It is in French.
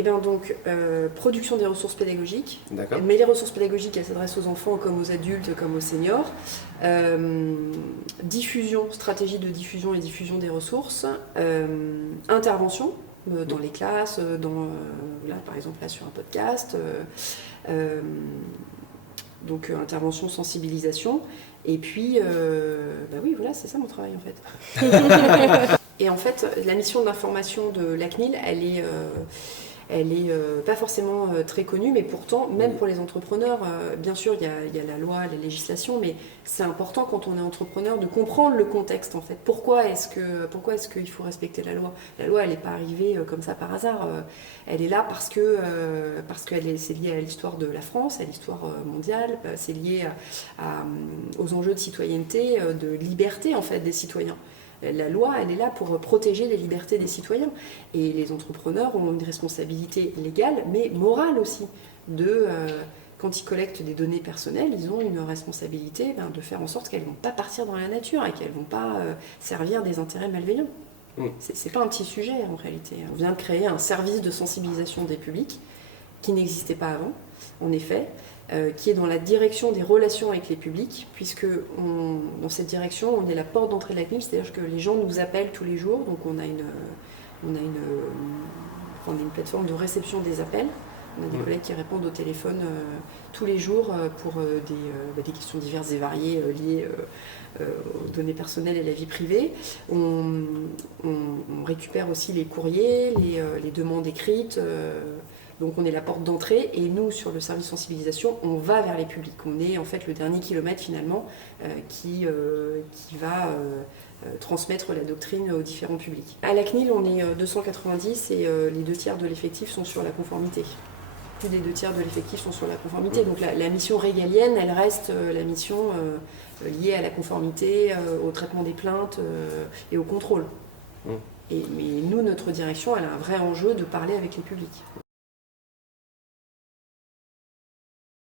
Eh bien donc, production des ressources pédagogiques. D'accord. Mais les ressources pédagogiques, elles s'adressent aux enfants comme aux adultes, comme aux seniors. Diffusion, stratégie de diffusion et diffusion des ressources. Intervention dans les classes, là, par exemple là sur un podcast. Donc intervention, sensibilisation. Et puis, bah oui, voilà, c'est ça mon travail en fait. Et en fait, la mission d'information de la CNIL, elle est pas forcément très connue, mais pourtant, même pour les entrepreneurs, bien sûr, il y a la loi, la législation, mais c'est important quand on est entrepreneur de comprendre le contexte en fait. Pourquoi est-ce qu'il faut respecter la loi? La loi, elle n'est pas arrivée comme ça par hasard. Elle est là parce que c'est lié à l'histoire de la France, à l'histoire mondiale, c'est lié aux enjeux de citoyenneté, de liberté en fait des citoyens. La loi, elle est là pour protéger les libertés des citoyens. Et les entrepreneurs ont une responsabilité légale, mais morale aussi. Quand ils collectent des données personnelles, ils ont une responsabilité de faire en sorte qu'elles ne vont pas partir dans la nature et qu'elles ne vont pas servir des intérêts malveillants. C'est pas un petit sujet en réalité. On vient de créer un service de sensibilisation des publics qui n'existait pas avant, en effet. Qui est dans la direction des relations avec les publics, puisque dans cette direction, on est la porte d'entrée de la CNIL, c'est-à-dire que les gens nous appellent tous les jours, donc on a une plateforme de réception des appels. On a des collègues qui répondent au téléphone tous les jours pour des questions diverses et variées liées aux données personnelles et la vie privée. On récupère aussi les courriers, les demandes écrites. Donc on est la porte d'entrée et nous, sur le service sensibilisation, on va vers les publics. On est en fait le dernier kilomètre finalement qui va transmettre la doctrine aux différents publics. À la CNIL, on est 290 et les 2/3 de l'effectif sont sur la conformité. Plus des 2/3 de l'effectif sont sur la conformité. Donc la mission régalienne, elle reste la mission liée à la conformité, au traitement des plaintes et au contrôle. Mais nous, notre direction, elle a un vrai enjeu de parler avec les publics.